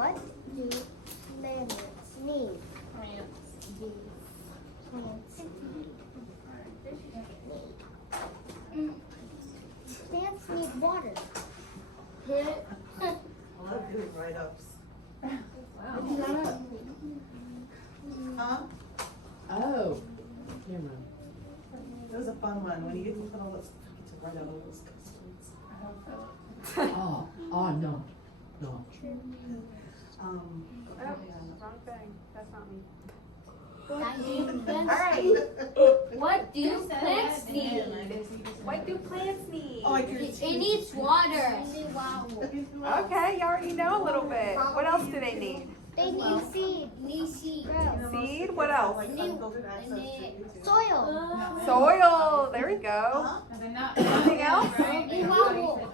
What do plants need? Plants need water. I love doing write-ups. Huh? Oh, camera. It was a fun one when you get to put all those, you get to write out all those questions. Oh, no. No. Wrong thing. That's not me. Alright. What do plants need? What do plants need? Oh, I can. It needs water. Okay, you already know a little bit. What else do they need? They need seed. Seed? What else? Unfiltered access to YouTube. Soil. Soil. There we go. Huh? Anything else? Wow.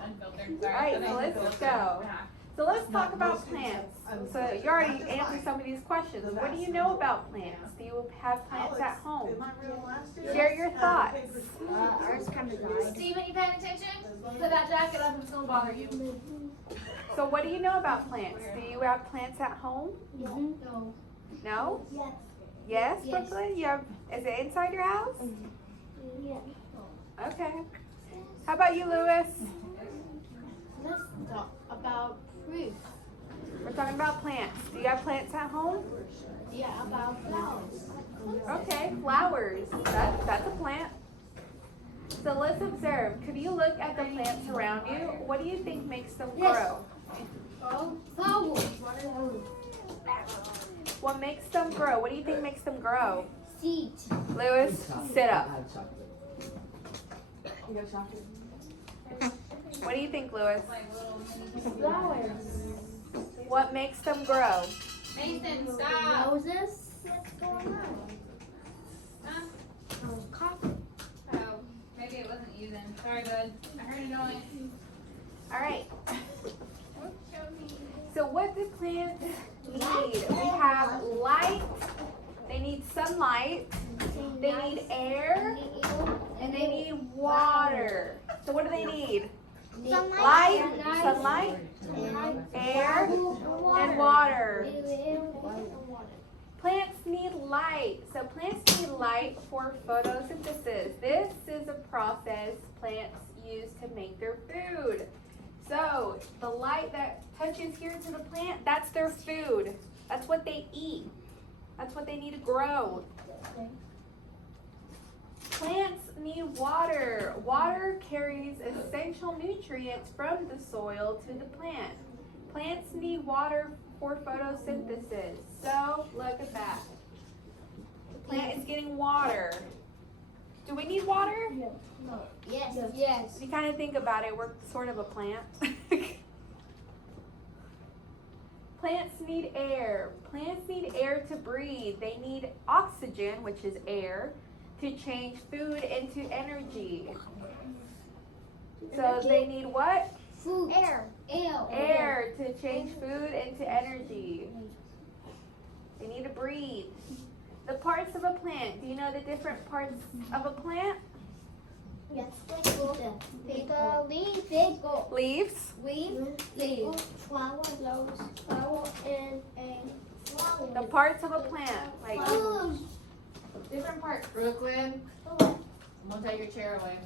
Alright, so let's go. So let's talk about plants. So you already answered some of these questions. What do you know about plants? Do you have plants at home? Am I real last year? Share your thoughts. Ours kind of died. Steven, you paying attention? Put that jacket up, it's gonna bother you. So what do you know about plants? Do you have plants at home? No. No? Yes. Yes, Yes. Brooklyn? You have, is it inside your house? Yes. Okay. How about you, Lewis? Let's talk about fruit. We're talking about plants. Do you have plants at home? Yeah, about flowers. Okay, flowers. That's a plant. So let's observe. Could you look at the plants around you? What do you think makes them grow? Flowers. What makes them grow? What do you think makes them grow? Seeds. Lewis, sit I up. have chocolate. You got chocolate? What do you think, Lewis? Flowers. What makes them grow? Mason, stop. Roses. What's going on? Huh? Coffee. Oh, maybe it wasn't you then. Sorry, bud. I heard it on. All right. So what do plants need? We have light. They need sunlight. They need air. And they need water. So what do they need? Light, sunlight, air, and water. Plants need light. So plants need light for photosynthesis. This is a process plants use to make their food. So the light that touches here to the plant, that's their food. That's what they eat. That's what they need to grow. Plants need water. Water carries essential nutrients from the soil to the plant. Plants need water for photosynthesis. So look at that. The plant is getting water. Do we need water? Yes. Yes. If you kind of think about it, we're sort of a plant. Plants need air. Plants need air to breathe. They need oxygen, which is air, to change food into energy. So they need what? Food. Air. Air to change food into energy. They need to breathe. The parts of a plant. Do you know the different parts of a plant? Yes. The leaf. Leaves. Leaf. Flower. Flower and a flower. The parts of a plant. Like Different part. Brooklyn, I'm gonna take your chair away.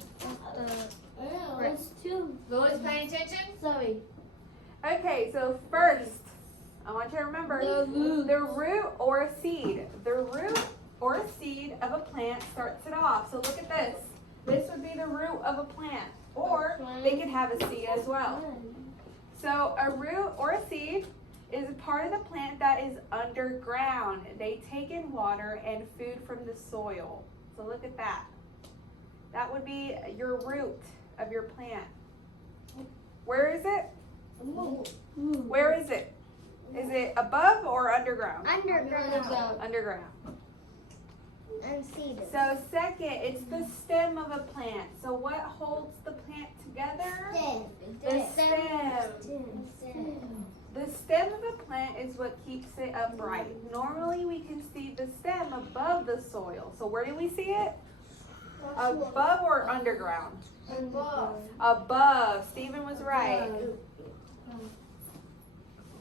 It's two. Louis, paying attention? Sorry. okay, so first, I want you to remember the root or a seed. The root or a seed of a plant starts it off. So look at this. This would be the root of a plant. Or they could have a seed as well. So a root or a seed is a part of the plant that is underground. They take in water and food from the soil. So look at that. That would be your root of your plant. Where is it? Where is it? Is it above or underground? Underground. Underground. And seed. So second, it's the stem of a plant. So what holds the plant together? The stem. The stem of a plant is what keeps it upright. Normally we can see the stem above the soil. So where do we see it? Above or underground? Above. Above. Stephen was right.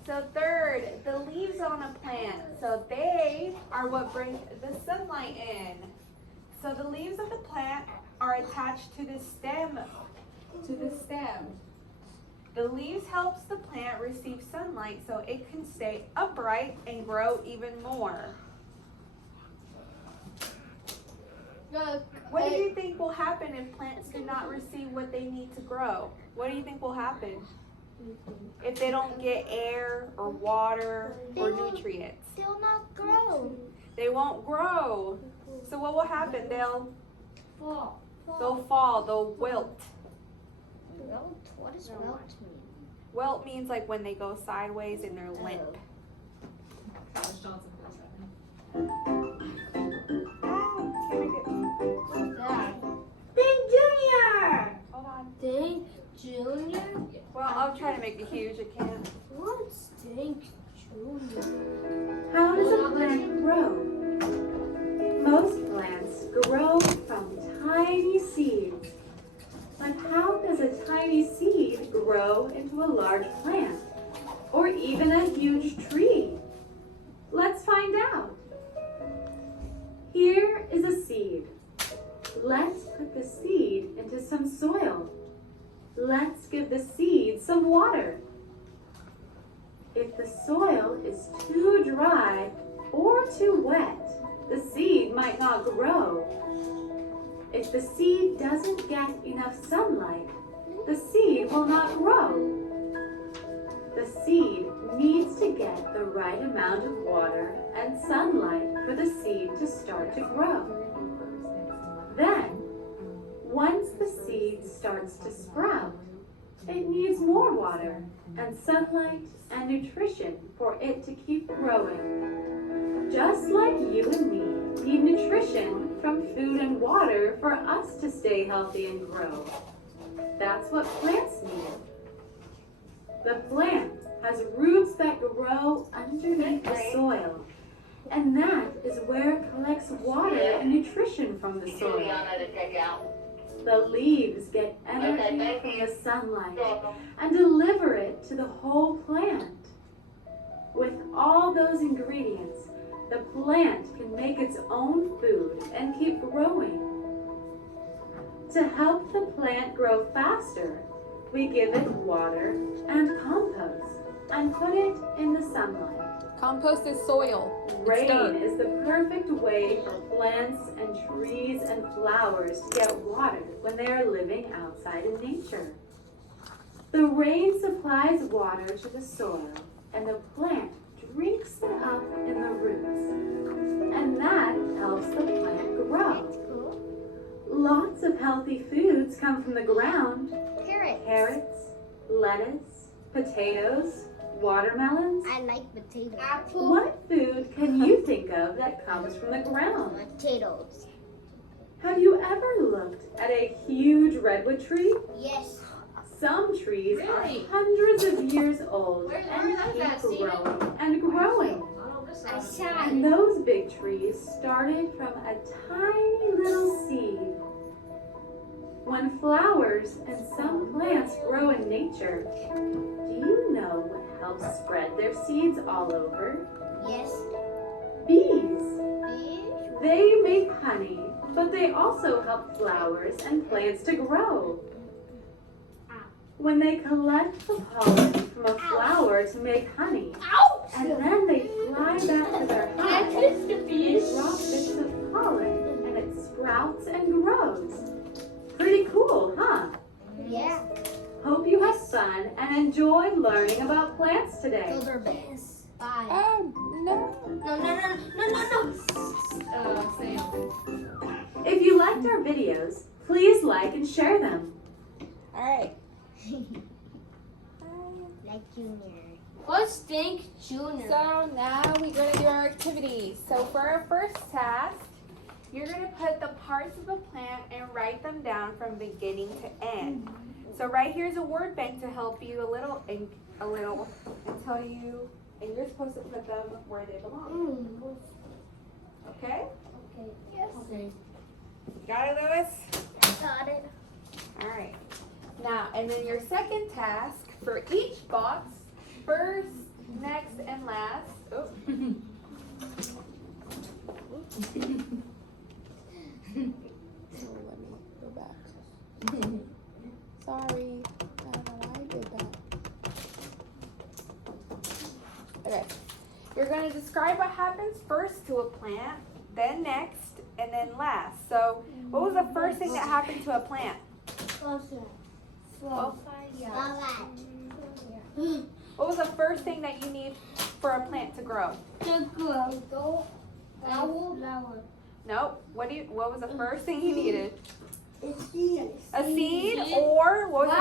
So third, the leaves on a plant. So they are what bring the sunlight in. So the leaves of the plant are attached to the stem. The leaves helps the plant receive sunlight so it can stay upright and grow even more. Look. What do you think will happen if plants do not receive what they need to grow? What do you think will happen if they don't get air or water or nutrients? They'll not grow. They won't grow. So what will happen? They'll Fall. fall, they'll wilt. Wilt? What does wilt mean? Wilt means like when they go sideways and they're limp. Josh Johnson for a second. What's that? Big Junior! Hold on. Stink Junior? Well, I'll try to make it huge. I can't. What's Stink Junior? How does a plant grow? Most plants grow from tiny seeds. But how does a tiny seed grow into a large plant? Or even a huge tree? Let's find out. Here is a seed. Let's put the seed into some soil. Let's give the seed some water. If the soil is too dry or too wet, the seed might not grow. If the seed doesn't get enough sunlight, the seed will not grow. The seed needs to get the right amount of water and sunlight for the seed to start to grow. Then, once the seed starts to sprout, it needs more water and sunlight and nutrition for it to keep growing. Just like you and me need nutrition from food and water for us to stay healthy and grow. That's what plants need. The plant has roots that grow underneath the soil, and that is where it collects water and nutrition from the soil. The leaves get energy from the sunlight and deliver it to the whole plant. With all those ingredients, the plant can make its own food and keep growing. To help the plant grow faster, we give it water and compost and put it in the sunlight. Compost is soil. Rain is the perfect way for plants and trees and flowers to get water when they are living outside in nature. The rain supplies water to the soil, and the plant drinks it up in the roots, and that helps the plant grow. Lots of healthy foods come from the ground. Carrots, lettuce, potatoes, watermelons. I like potatoes. What food can you think of that comes from the ground? Potatoes. Have you ever looked at a huge redwood tree? Yes. Some trees Really? are hundreds of years old Where's and that, keep Steven? growing and growing. I saw And it. those big trees started from a tiny little seed. When flowers and some plants grow in nature, do you know what helps spread their seeds all over? Yes. Bees. They make honey, but they also help flowers and plants to grow. When they collect the pollen from a flower to make honey, Ouch! and then they fly back to their hive, they drop bits of pollen and it sprouts and grows. Pretty cool, huh? Yeah. Hope you have fun and enjoyed learning about plants today. Those are bears. Bye. Oh, no. No. Sam. If you liked our videos, please like and share them. All right. Like Junior. What's Stink Junior? So now we're going to do our activity. So for our first task, you're going to put the parts of the plant and write them down from beginning to end. So right here's a word bank to help you a little and tell you, and you're supposed to put them where they belong. Okay? Okay. Yes. Okay. Got it, Lewis? Got it. All right. Now, and then your second task for each box, first next and last. Oh. Let me go back. Sorry. I don't know why I did that. Okay. You're going to describe what happens first to a plant, then next, and then last. So, what was the first thing that happened to a plant? Slow. What was the first thing that you need for a plant to grow? Flower. Nope. What was the first thing you needed? A seed. A seed or what was it?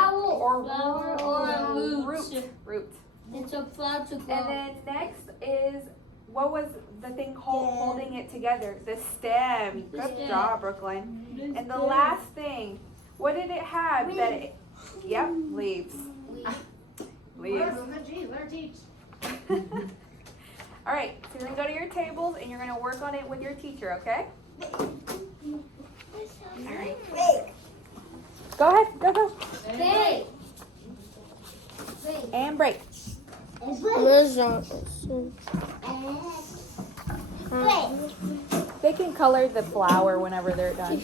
Flower or roots. Root. It's a flower to grow. And then next is what was the thing holding it together? The stem. Good stem. job, Brooklyn. And the last thing, what did it have? That it, yep, leaves. Leaves. Geez, let her teach. All right, so you're gonna go to your tables and you're gonna work on it with your teacher, okay? All right. Go ahead, go. Hey. And break. They can color the flower whenever they're done.